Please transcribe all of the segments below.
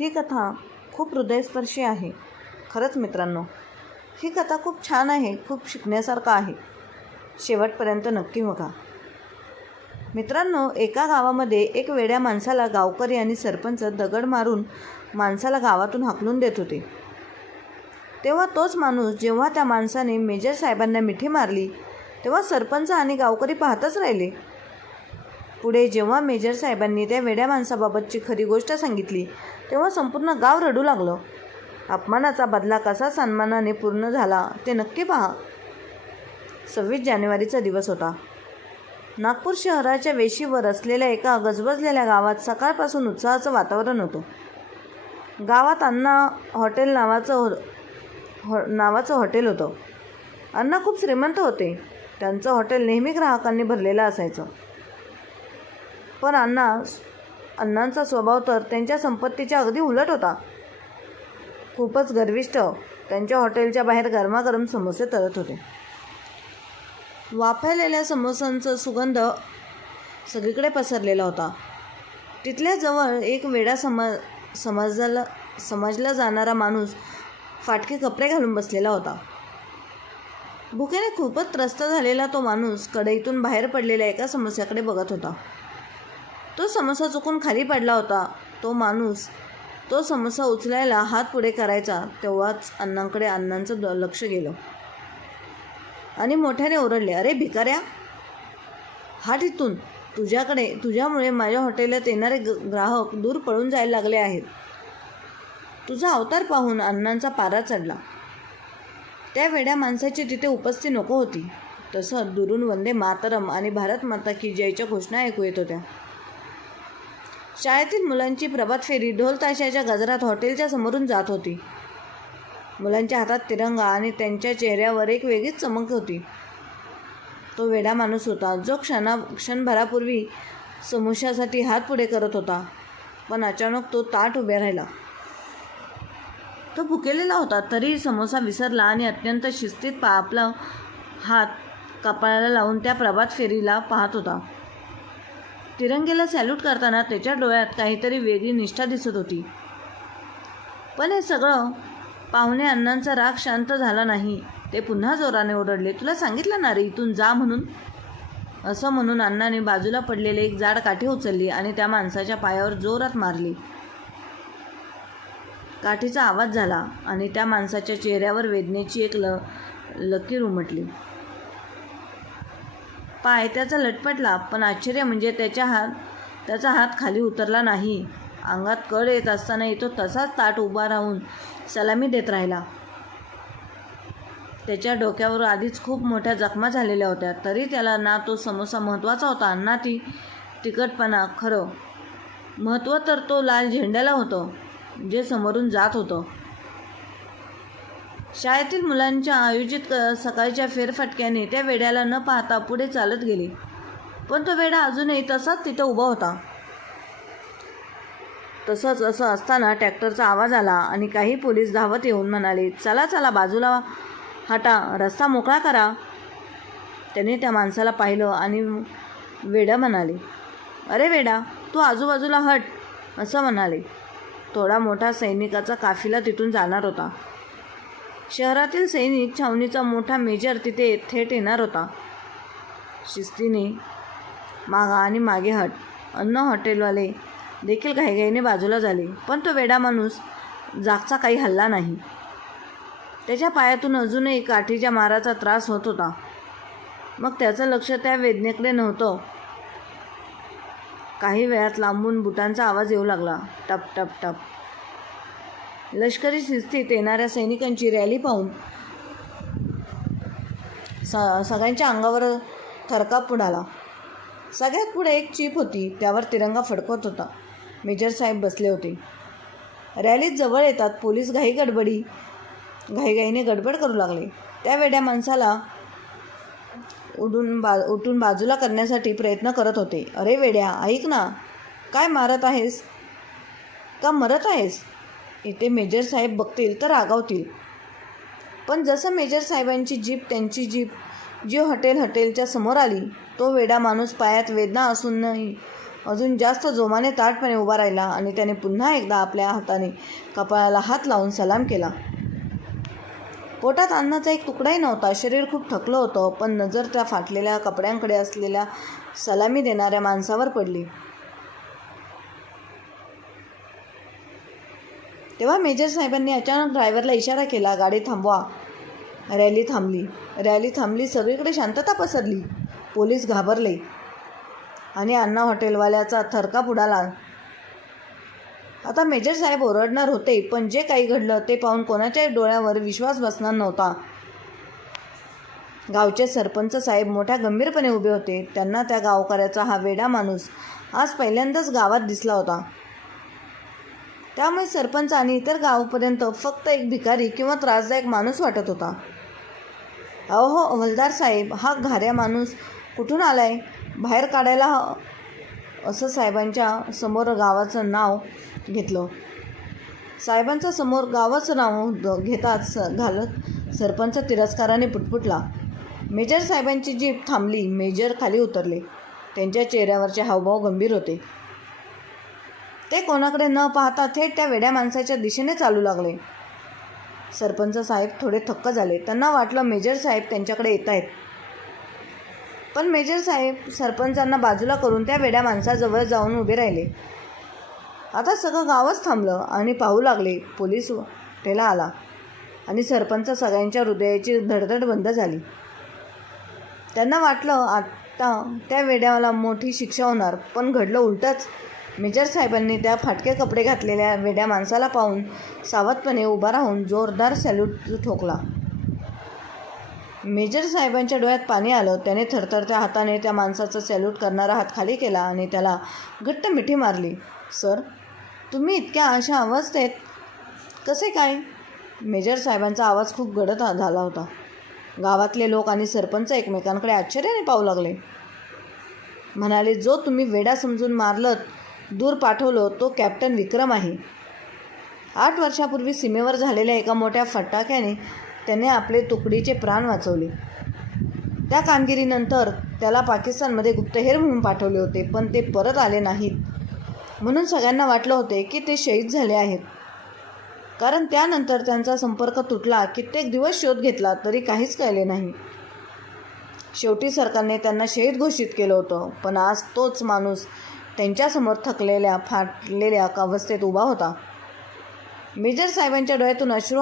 ही कथा खूप हृदयस्पर्शी आहे. खरंच मित्रांनो, ही कथा खूप छान आहे, खूप शिकण्यासारखं आहे. शेवटपर्यंत नक्की बघा. मित्रांनो, एका गावामध्ये एक वेड्या माणसाला गावकरी आणि सरपंच दगड मारून माणसाला गावातून हाकलून देत होते. तेव्हा तोच माणूस जेव्हा त्या माणसाने मेजर साहेबांना मिठी मारली तेव्हा सरपंच आणि गावकरी पाहतच राहिले. पुढे जेव्हा मेजर साहेबांनी त्या वेड्या माणसाबाबतची खरी गोष्ट सांगितली तेव्हा संपूर्ण गाव रडू लागलं. अपमानाचा बदला कसा सन्मानाने पूर्ण झाला ते नक्की पहा. 26 जानेवारीचा दिवस होता. नागपूर शहराच्या वेशीवर असलेल्या एका गजबजलेल्या गावात सकाळपासून उत्साहाचं वातावरण होतं. गावात अण्णा हॉटेल नावाचं हॉटेल होतं. अण्णा खूप श्रीमंत होते. त्यांचं हॉटेल नेहमी ग्राहकांनी भरलेलं असायचं. पण अण्णांचा स्वभाव तर त्यांच्या संपत्तीच्या अगदी उलट होता. खूपच गर्विष्ठ. त्यांच्या हॉटेलच्या बाहेर गरमागरम समोसे तळत होते. वाफाळलेल्या समोसांचा सुगंध सगळीकडे पसरलेला होता. तिथल्या जवळ एक वेडा समजला जाणारा माणूस फाटके कपडे घालून बसलेला होता. भुकेने खूपच त्रस्त झालेला तो माणूस कढईतून बाहेर पडलेल्या एका समोस्याकडे बघत होता. तो समोसा चुकून खाली पडला होता. तो माणूस तो समोसा उचलायला हात पुढे करायचा तेव्हाच अण्णांचं लक्ष गेलं आणि मोठ्याने ओरडले, "अरे भिकाऱ्या, हात इथून. तुझ्यामुळे माझ्या हॉटेलात येणारे ग्राहक दूर पळून जायला लागले आहेत." तुझा अवतार पाहून अण्णांचा पारा चढला. त्या वेड्या माणसाची तिथे उपस्थिती नको होती. तसं दुरून वंदे मातरम आणि भारत माता की जयच्या घोषणा ऐकू येत होत्या. शाळेतील मुलांची प्रभात फेरी ढोल ताशाच्या गजरात हॉटेलच्या समोरून जात होती. मुलांच्या हातात तिरंगा आणि त्यांच्या चेहऱ्यावर एक वेगळीच चमक होती. तो वेडा माणूस होता जो क्षणभरापूर्वी समोश्यासाठी हात पुढे करत होता, पण अचानक तो ताठ उभा राहिला. तो भुकेलेला होता तरी समोसा विसरला आणि अत्यंत शिस्तीत आपला हात कपाळाला लावून त्या प्रभात फेरीला पाहत होता. तिरंगेला सॅल्यूट करताना त्याच्या डोळ्यात काहीतरी वेगळी निष्ठा दिसत होती. पण हे सगळं पाहुणे अण्णांचा राग शांत झाला नाही. ते पुन्हा जोराने ओरडले, "तुला सांगितलं ना रे, इथून जा म्हणून." असं म्हणून अण्णाने बाजूला पडलेले एक जाड काठी उचलली आणि त्या माणसाच्या पायावर जोरात मारली. काठीचा आवाज झाला आणि त्या माणसाच्या चेहऱ्यावर वेदनेची एक लकीर उमटली. पाय त्याचा लटपटला, पण आश्चर्य म्हणजे त्याचा हात खाली उतरला नाही. अंगात कळ येत असतानाही तो तसाच ताठ उभा राहून सलामी देत राहिला. त्याच्या डोक्यावर आधीच खूप मोठ्या जखमा झालेल्या होत्या, तरी त्याला ना तो समोसा महत्त्वाचा होता ना ती तिखटपणा. खरं महत्त्व तर तो लाल झेंड्याला होतं जे समोरून जात होतं. शाळेतील मुलांच्या आयोजित सकाळच्या फेरफटक्याने त्या वेड्याला न पाहता पुढे चालत गेले, पण तो वेडा अजूनही तसाच तिथं उभा होता. तसंच असं असताना ट्रॅक्टरचा आवाज आला आणि काही पोलीस धावत येऊन म्हणाले, "चला चला, बाजूला हटा, रस्ता मोकळा करा." त्याने त्या माणसाला पाहिलं आणि वेडा म्हणाले, "अरे वेडा, तू आजूबाजूला हट." असं म्हणाले. थोडा मोठा सैनिकाचा काफिला तिथून जाणार होता. शहरातील सैनिक छावणीचा मोठा मेजर तिथे थेट येणार होता. शिस्तीने मागा आणि मागे हट. अन्न हॉटेलवाले देखील घाईघाईने बाजूला झाले, पण तो वेडा माणूस जागचा काही हल्ला नाही. त्याच्या पायातून अजूनही काठीच्या माराचा त्रास होत होता. मग त्याचं लक्ष त्या वेदनेकडे नव्हतं. काही वेळात लांबून बुटांचा आवाज येऊ लागला, टप टप टप. लष्करी शिस्तीत येणाऱ्या सैनिकांची रॅली पाहून सगळ्यांच्या अंगावर थरकाप उडाला. सगळ्यात पुढे एक जीप होती, त्यावर तिरंगा फडकत होता. मेजर साहेब बसले होते. रॅलीत जवळ येतात पोलीस घाईघाईने गडबड करू लागले. त्या वेड्या माणसाला उठून बाजूला करण्यासाठी प्रयत्न करत होते. "अरे वेड्या, ऐक ना, काय मारत आहेस का मरत आहेस? इथे मेजर साहेब बघतील तर रागावतील." पण जसं मेजर साहेबांची त्यांची जीप जी हॉटेलच्या समोर आली, तो वेडा माणूस पायात वेदना असूनही अजून जास्त जोमाने ताठपणे उभा राहिला आणि त्याने पुन्हा एकदा आपल्या हाताने कपाळाला हात लावून सलाम केला. पोटात अन्नाचा एक तुकडाही नव्हता. शरीर खूप थकलं होतं, पण नजर त्या फाटलेल्या कपड्यांकडे असलेल्या सलामी देणाऱ्या माणसावर पडली. तेव्हा मेजर साहेबांनी अचानक ड्रायव्हरला इशारा केला, गाडी थांबवा. रॅली थांबली. सगळीकडे शांतता पसरली. पोलीस घाबरले आणि अण्णा हॉटेलवाल्याचा थरकाप उडाला. आता मेजर साहेब ओरडणार होते, पण जे काही घडलं ते पाहून कोणाच्याही डोळ्यावर विश्वास बसणार नव्हता. गावचे सरपंच साहेब मोठ्या गंभीरपणे उभे होते. त्यांना त्या गावकऱ्याचा हा वेडा माणूस आज पहिल्यांदाच गावात दिसला होता. त्यामुळे सरपंच आणि इतर गावापर्यंत फक्त एक भिकारी किंवा त्रासदायक माणूस वाटत होता. अहो हवलदार साहेब, हा घाऱ्या माणूस कुठून आलाय? बाहेर काढायला असं साहेबांच्या समोर गावाचं नाव घेतलं. साहेबांच्या समोर गावाचं नाव घेताच घालत सरपंच तिरस्काराने पुटपुटला. मेजर साहेबांची जीप थांबली. मेजर खाली उतरले. त्यांच्या चेहऱ्यावरचे हावभाव गंभीर होते. ते कोणाकडे न पाहता थेट त्या वेड्या माणसाच्या दिशेने चालू लागले. सरपंच साहेब थोडे थक्क झाले. त्यांना वाटलं मेजर साहेब त्यांच्याकडे येत आहेत. पण मेजर साहेब सरपंचांना बाजूला करून त्या वेड्या माणसाजवळ जाऊन उभे राहिले. आता सगळं गावच थांबलं आणि पाहू लागले. पोलीस हॉटेलला आला आणि सरपंच सगळ्यांच्या हृदयाची धडधड बंद झाली. त्यांना वाटलं आता त्या वेड्याला मोठी शिक्षा होणार, पण घडलं उलटंच. मेजर साहेबांनी त्या फाटके कपडे घातलेल्या वेड्या माणसाला पाहून सावधपणे उभा राहून जोरदार सॅल्यूट ठोकला. मेजर साहेबांच्या डोळ्यात पाणी आलं. त्याने थरथरत्या हाताने त्या माणसाचा सॅल्यूट करणारा हात खाली केला आणि त्याला घट्ट मिठी मारली. सर, तुम्ही इतक्या अशा अवस्थेत कसे काय? मेजर साहेबांचा आवाज खूप गडद झाला होता. गावातले लोक आणि सरपंच एकमेकांकडे आश्चर्याने पाहू लागले. म्हणाले, जो तुम्ही वेडा समजून मारलत, दूर पाठवलं, तो कॅप्टन विक्रम आहे. 8 वर्षापूर्वी सीमेवर झालेल्या एका मोठ्या फटाक्याने त्याने आपले तुकडीचे प्राण वाचवले. त्या कामगिरीनंतर त्याला पाकिस्तानमध्ये गुप्तहेर म्हणून पाठवले होते, पण ते परत आले नाहीत. म्हणून सगळ्यांना वाटलं होते की ते शहीद झाले आहेत. कारण त्यानंतर त्यांचा संपर्क तुटला. कित्येक दिवस शोध घेतला तरी काहीच कळले नाही. शेवटी सरकारने त्यांना शहीद घोषित केलं होतं. पण आज तोच माणूस त्यांच्यासमोर थकलेल्या फाटलेल्या अवस्थेत उभा होता. मेजर साहेबांच्या डोळ्यातून अश्रू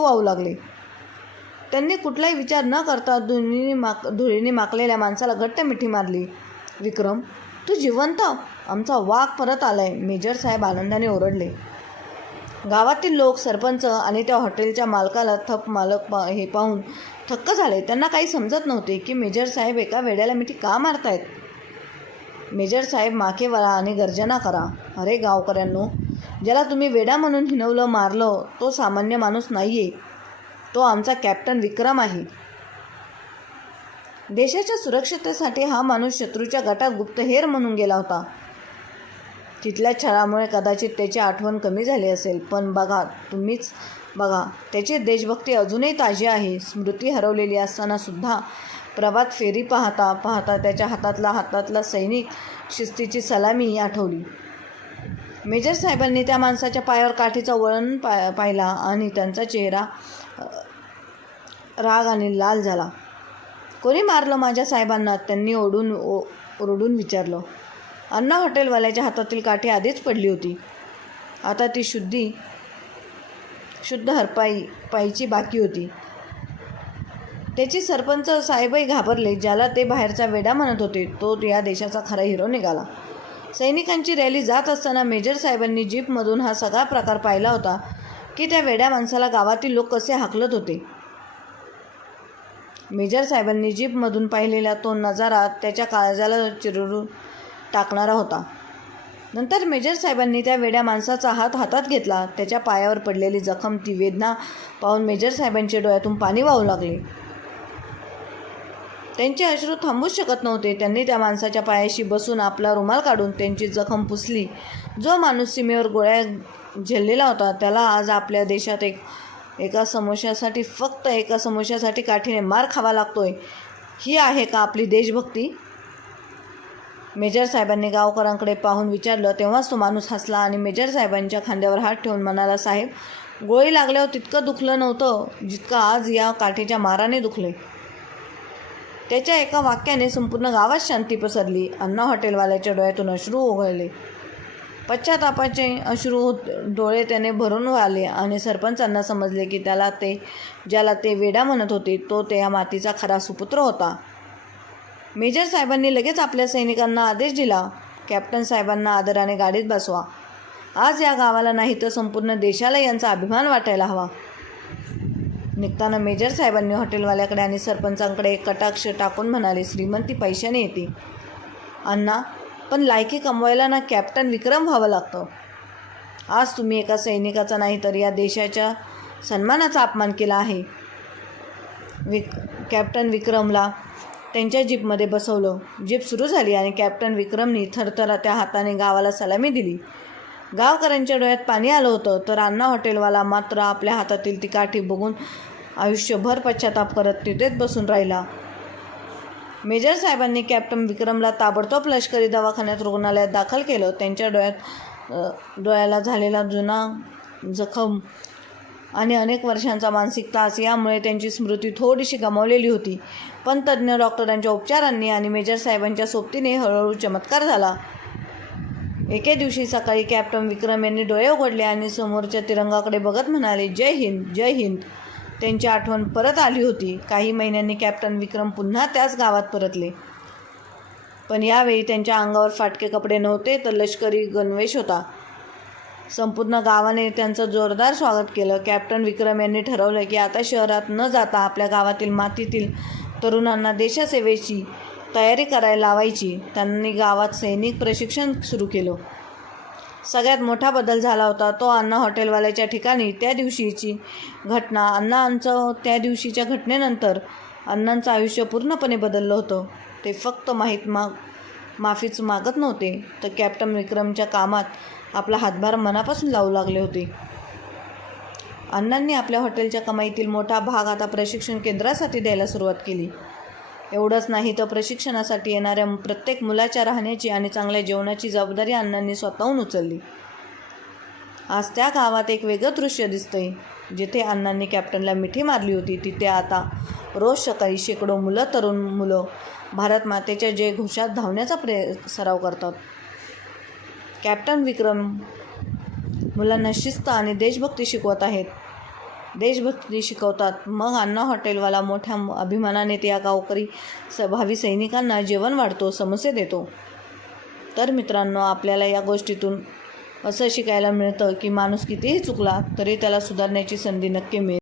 वाहू लागले. त्यांनी कुठलाही विचार न करता धुळीने माकलेल्या माणसाला घट्ट मिठी मारली. विक्रम, तू जिवंत? आमचा वाघ परत आलाय, मेजर साहेब आनंदाने ओरडले. गावातील लोक, सरपंच आणि त्या हॉटेलच्या मालकाला हे पाहून थक्क झाले. त्यांना काही समजत नव्हते की मेजर साहेब एका वेड्याला मिठी का मारतायत. मेजर साहेब मागे वळा आणि गर्जना करा. अरे गावकऱ्यांनो, ज्याला तुम्ही वेडा म्हणून हिणवलं, मारलं, तो सामान्य माणूस नाही आहे. तो आमचा कॅप्टन विक्रम आहे. देशाच्या सुरक्षिततेसाठी हा माणूस शत्रूच्या गटात गुप्तहेर म्हणून गेला होता. तिथल्या छळामुळे कदाचित त्याची आठवण कमी झाली असेल, पण तुम्हीच बघा, त्याची देशभक्ती अजूनही ताजी आहे. स्मृती हरवलेली असताना सुद्धा प्रभात फेरी पाहता पाहता त्याच्या हातातला सैनिक शिस्तीची सलामी आठवली. मेजर साहेबांनी त्या माणसाच्या पायावर काठीचा वळण पाहिला आणि त्यांचा चेहरा राग आणि लाल झाला. कोणी मारलं माझ्या साहेबांना? त्यांनी ओरडून विचारलं. अण्णा हॉटेलवाल्याच्या हातातील काठी आधीच पडली होती. आता ती शुद्ध हरपाईची बाकी होती. त्याची सरपंच साहेबही घाबरले. ज्याला ते बाहेरचा वेडा म्हणत होते, तो या देशाचा खरा हिरो निघाला. सैनिकांची रॅली जात असताना मेजर साहेबांनी जीपमधून हा सगळा प्रकार पाहिला होता की त्या वेड्या माणसाला गावातील लोक कसे हाकलत होते. मेजर साहेबांनी जीपमधून पाहिलेला तो नजारा त्याच्या काळजाला चिरडून टाकणारा होता. नंतर मेजर साहेबांनी त्या वेड्या माणसाचा हात हातात घेतला. त्याच्या पायावर पडलेली जखम, ती वेदना पाहून मेजर साहेबांच्या डोळ्यातून पाणी वाहू लागले. त्यांचे अश्रू थांबूच शकत नव्हते. त्यांनी त्या माणसाच्या पायाशी बसून आपला रुमाल काढून त्यांची जखम पुसली. जो माणूस सीमेवर गोळ्या झेललेला होता, त्याला आज आपल्या देशात फक्त एका समोश्यासाठी काठीने मार खावा लागतोय. ही आहे का आपली देशभक्ती? मेजर साहेबांनी गावकऱ्यांकडे पाहून विचारलं. तेव्हाच तो माणूस हसला आणि मेजर साहेबांच्या खांद्यावर हात ठेवून म्हणाला, साहेब, गोळी लागल्यावर तितकं दुखलं नव्हतं जितकं आज या काठीच्या माराने दुखले. त्याच्या एका वाक्याने संपूर्ण गावात शांती पसरली. अण्णा हॉटेलवाल्याच्या डोळ्यातून अश्रू ओघळले. पश्चातापाचे अश्रू डोळे त्याने भरून आले आणि सरपंचांना समजले की ज्याला ते वेडा म्हणत होते तो त्या मातीचा खरा सुपुत्र होता. मेजर साहेबांनी लगेच आपल्या सैनिकांना आदेश दिला, कॅप्टन साहेबांना आदराने गाडीत बसवा. आज या गावाला नाही तर संपूर्ण देशाला यांचा अभिमान वाटायला हवा. निघताना मेजर साहेबांनी हॉटेलवाल्याकडे आणि सरपंचांकडे एक कटाक्ष टाकून म्हणाले, श्रीमंती पैशाने येते अण्णा, पण लायकी कमवायला ना कॅप्टन विक्रम व्हावं लागतं. आज तुम्ही एका सैनिकाचा नाही तर या देशाच्या सन्मानाचा अपमान केला आहे. कॅप्टन विक्रमला त्यांच्या जीपमध्ये बसवलं. जीप सुरू झाली आणि कॅप्टन विक्रमनी थरथरात्या हाताने गावाला सलामी दिली. गावकऱ्यांच्या डोळ्यात पाणी आलं होतं, तर अण्णा हॉटेलवाला मात्र आपल्या हातातील ती काठी बघून आयुष्यभर पश्चाताप करत तिथेच बसून राहिला. मेजर साहेबांनी कॅप्टन विक्रमला ताबडतोब लष्करी दवाखान्यात रुग्णालयात दाखल केलं. त्यांच्या डोळ्याला झालेला जुना जखम आणि अनेक वर्षांचा मानसिक त्रास यामुळे त्यांची स्मृती थोडीशी गमावलेली होती. पण तज्ज्ञ डॉक्टरांच्या उपचारांनी आणि मेजर साहेबांच्या सोबतीने हळूहळू चमत्कार झाला. एके दिवशी सकाळी कॅप्टन विक्रम यांनी डोळे उघडले आणि समोरच्या तिरंगाकडे बघत म्हणाले, जय हिंद, जय हिंद. त्यांची आठवण परत आली होती. काही महिन्यांनी कॅप्टन विक्रम पुन्हा त्याच गावात परतले. पण यावेळी त्यांच्या अंगावर फाटके कपडे नव्हते तर लष्करी गणवेश होता. संपूर्ण गावाने त्यांचं जोरदार स्वागत केलं. कॅप्टन विक्रम यांनी ठरवलं की आता शहरात न जाता आपल्या गावातील मातीतील तरुणांना देशसेवेची तयारी करायला लावायची. त्यांनी गावात सैनिक प्रशिक्षण सुरू केलं. सगळ्यात मोठा बदल झाला होता तो अण्णा हॉटेलवाल्याच्या ठिकाणी. त्या दिवशीची घटना त्या दिवशीच्या घटनेनंतर अण्णांचं आयुष्य पूर्णपणे बदललं होतं. ते फक्त माफीच मागत नव्हते, तर कॅप्टन विक्रमच्या कामात आपला हातभार मनापासून लावू लागले होते. अण्णांनी आपल्या हॉटेलच्या कमाईतील मोठा भाग आता प्रशिक्षण केंद्रासाठी द्यायला सुरुवात केली. एवढंच नाही तर प्रशिक्षणासाठी येणाऱ्या प्रत्येक मुलाच्या राहण्याची आणि चांगल्या जेवणाची जबाबदारी अण्णांनी स्वतःहून उचलली. आज त्या गावात एक वेगळं दृश्य दिसतंय. जिथे अण्णांनी कॅप्टनला मिठी मारली होती तिथे आता रोज सकाळी शेकडो तरुण मुलं भारत मातेच्या जय घोषात धावण्याचा सराव करतात. कॅप्टन विक्रम मुलांना शिस्त आणि देशभक्ती शिकवतात. मग अण्णा हॉटेलवाला मोठ्या अभिमानाने त्या गावकरी भावी सैनिकांना जेवण वाढतो, समोसे देतो. तर मित्रांनो, आपल्याला या गोष्टीतून असं शिकायला मिळतं की माणूस कितीही चुकला तरी त्याला सुधारण्याची संधी नक्की मिळेल.